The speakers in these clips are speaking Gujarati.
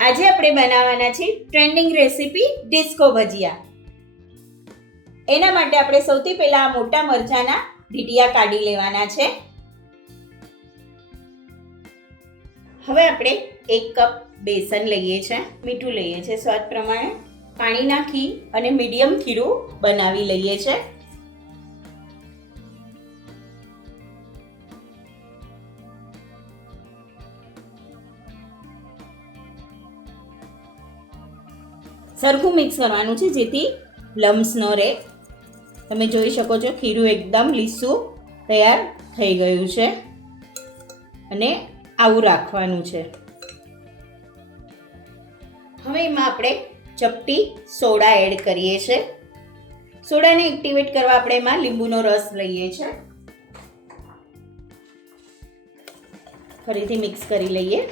આજે આપણે બનાવવાના છે ટ્રેન્ડિંગ રેસીપી ડિસ્કો ભજીયા. એના માટે આપણે સૌથી પહેલા આ મોટા મરચાના ડીટીયા કાઢી લેવાના છે. હવે આપણે 1 કપ બેસન લઈએ છે, મીઠું લઈએ છે સ્વાદ પ્રમાણે, પાણી નાખી અને મીડિયમ ખીરું બનાવી લઈએ છે. સરખું મિક્સ કરવાનું છે જેથી લમ્સ ન રહે. તમે જોઈ શકો છો ખીરું એકદમ લીસું તૈયાર થઈ ગયું છે અને આવું રાખવાનું છે. હવે એમાં આપણે ચપટી સોડા એડ કરીએ છીએ. સોડાને એક્ટિવેટ કરવા આપણે એમાં લીંબુનો રસ લઈએ છીએ. ફરીથી મિક્સ કરી લઈએ.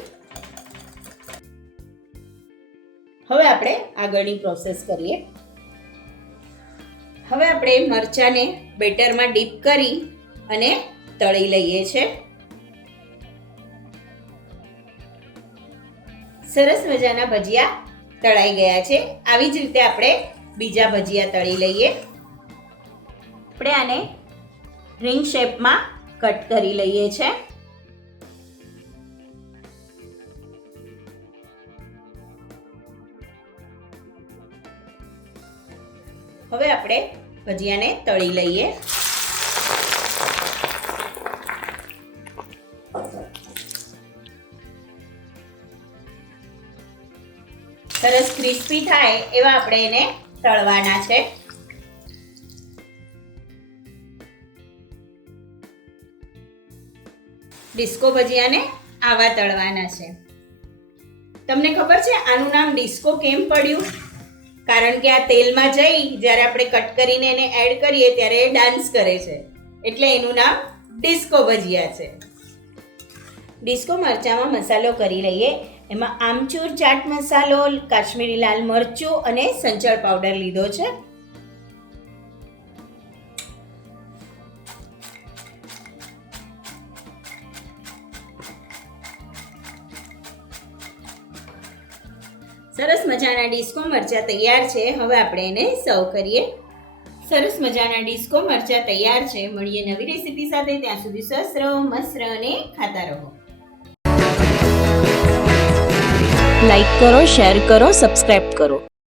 હવે આપણે આગળની પ્રોસેસ કરીએ. હવે આપણે મરચાંને બેટરમાં ડીપ કરી અને તળી લઈએ છે. સરસ મજાના ભજીયા તળાઈ ગયા છે. આવી જ રીતે આપણે બીજા ભજીયા તળી લઈએ. આપણે આને રિંગ શેપમાં કટ કરી લઈએ છે. હવે આપણે ભજીયાને તળી લઈએ. સરસ ક્રિસ્પી થાય એવા આપણે એને તળવાના છે. ડિસ્કો ભજીયાને આવા તળવાના છે. તમને ખબર છે આનું નામ ડિસ્કો કેમ પડ્યું? કારણ કે આ તેલમાં જઈ જ્યારે આપણે કટ કરીને એને એડ કરીએ ત્યારે એ ડાન્સ કરે છે, એટલે એનું નામ ડિસ્કો ભજીયા છે. ડિસ્કો મરચાંમાં મસાલો કરી લઈએ. એમાં આમચૂર ચાટ મસાલો, કાશ્મીરી લાલ મરચું અને સંચળ પાવડર લીધો છે. સરસ મજાના ડિસ્કો મરચાં તૈયાર છે. હવે આપણે એને સર્વ કરીએ. સરસ મજાના ડિસ્કો મરચાં તૈયાર છે. મળીએ નવી રેસીપી સાથે. ત્યાં સુધી સ્વસ્થ રહો, મસ્ત રહો અને ખાતા રહો. લાઈક કરો, શેર કરો, સબસ્ક્રાઇબ કરો.